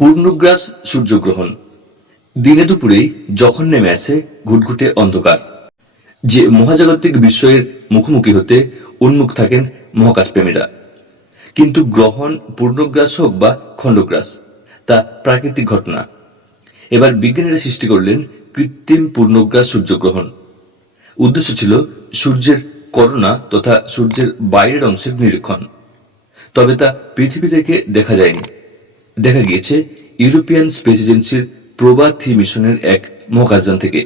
পূর্ণগ্রাস সূর্যগ্রহণ। দিনে দুপুরেই যখন নেমে আসে ঘুটঘুটে অন্ধকার, যে মহাজাগতিক বিস্ময়ের মুখোমুখি হতে উন্মুখ থাকেন মহাকাশপ্রেমীরা। কিন্তু গ্রহণ পূর্ণগ্রাস হোক বা খণ্ডগ্রাস, তা প্রাকৃতিক ঘটনা। এবার বিজ্ঞানীরা সৃষ্টি করলেন কৃত্রিম পূর্ণগ্রাস সূর্যগ্রহণ। উদ্দেশ্য ছিল সূর্যের করোনা তথা সূর্যের বাইরের অংশের নিরীক্ষণ। তবে তা পৃথিবী থেকে দেখা যায়নি। দেখা গিয়েছে ইউরোপিয়ান স্পেস এজেন্সির প্রবা থ্রি মিশনের এক মহাকাশযান থেকে।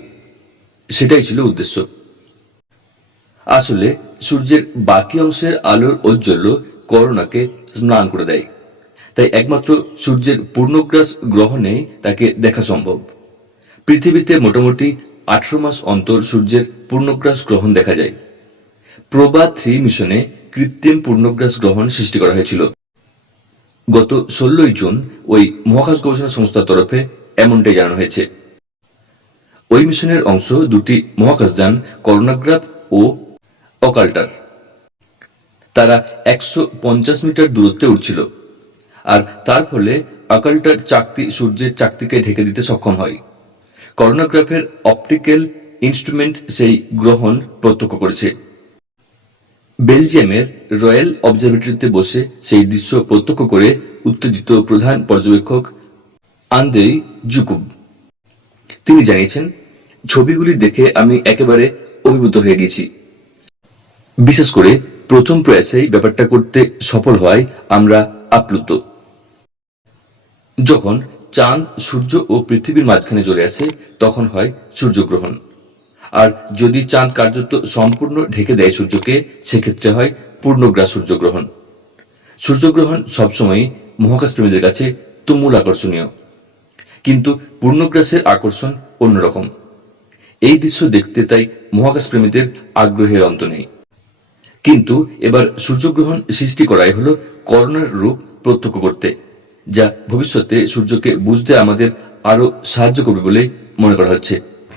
সেটাই ছিল উদ্দেশ্য। আসলে সূর্যের বাকি অংশের আলোর ঔজ্জ্বল্য করোনাকে স্নান করে দেয়। তাই একমাত্র সূর্যের পূর্ণগ্রাস গ্রহণে তাকে দেখা সম্ভব। পৃথিবীতে মোটামুটি আঠারো মাস অন্তর সূর্যের পূর্ণগ্রাস গ্রহণ দেখা যায়। প্রবা থ্রি মিশনে কৃত্রিম পূর্ণগ্রাস গ্রহণ সৃষ্টি করা হয়েছিল। গত ষোলোই জুন ওই মহাকাশ গবেষণা সংস্থার তরফে এমনটাই জানানো হয়েছে। ওই মিশনের অংশ দুটি মহাকাশযান করোনাগ্রাফ ও অকাল্টার। তারা একশো পঞ্চাশ মিটার দূরত্বে উঠছিল আর তার ফলে অকাল্টার চাকতি সূর্যের চাকতিকে ঢেকে দিতে সক্ষম হয়। করোনাগ্রাফের অপটিক্যাল ইনস্ট্রুমেন্ট সেই গ্রহণ প্রত্যক্ষ করেছে। বেলজিয়ামের রয়্যাল অবজারভেটরিতে বসে সেই দৃশ্য প্রত্যক্ষ করে উত্তেজিত প্রধান পর্যবেক্ষক আন্দেই জুকুব। তিনি জানিয়েছেন, ছবিগুলি দেখে আমি একেবারে অভিভূত হয়ে গেছি। বিশেষ করে প্রথম প্রয়াসেই ব্যাপারটা করতে সফল হয় আমরা আপ্লুত। যখন চাঁদ, সূর্য ও পৃথিবীর মাঝখানে চলে আসে, তখন হয় সূর্যগ্রহণ। আর যদি চাঁদ কার্যত সম্পূর্ণ ঢেকে দেয় সূর্যকে, সেক্ষেত্রে হয় পূর্ণগ্রাস সূর্যগ্রহণ। সূর্যগ্রহণ সবসময় মহাকাশপ্রেমীদের কাছে তুমুল আকর্ষণীয়। কিন্তু পূর্ণগ্রাসের আকর্ষণ অন্যরকম। এই দৃশ্য দেখতে তাই মহাকাশপ্রেমীদের আগ্রহের অন্ত নেই। কিন্তু এবার সূর্যগ্রহণ সৃষ্টি করাই হলো করোনার রূপ প্রত্যক্ষ করতে, যা ভবিষ্যতে সূর্যকে বুঝতে আমাদের আরও সাহায্য করবে বলে মনে করা হচ্ছে।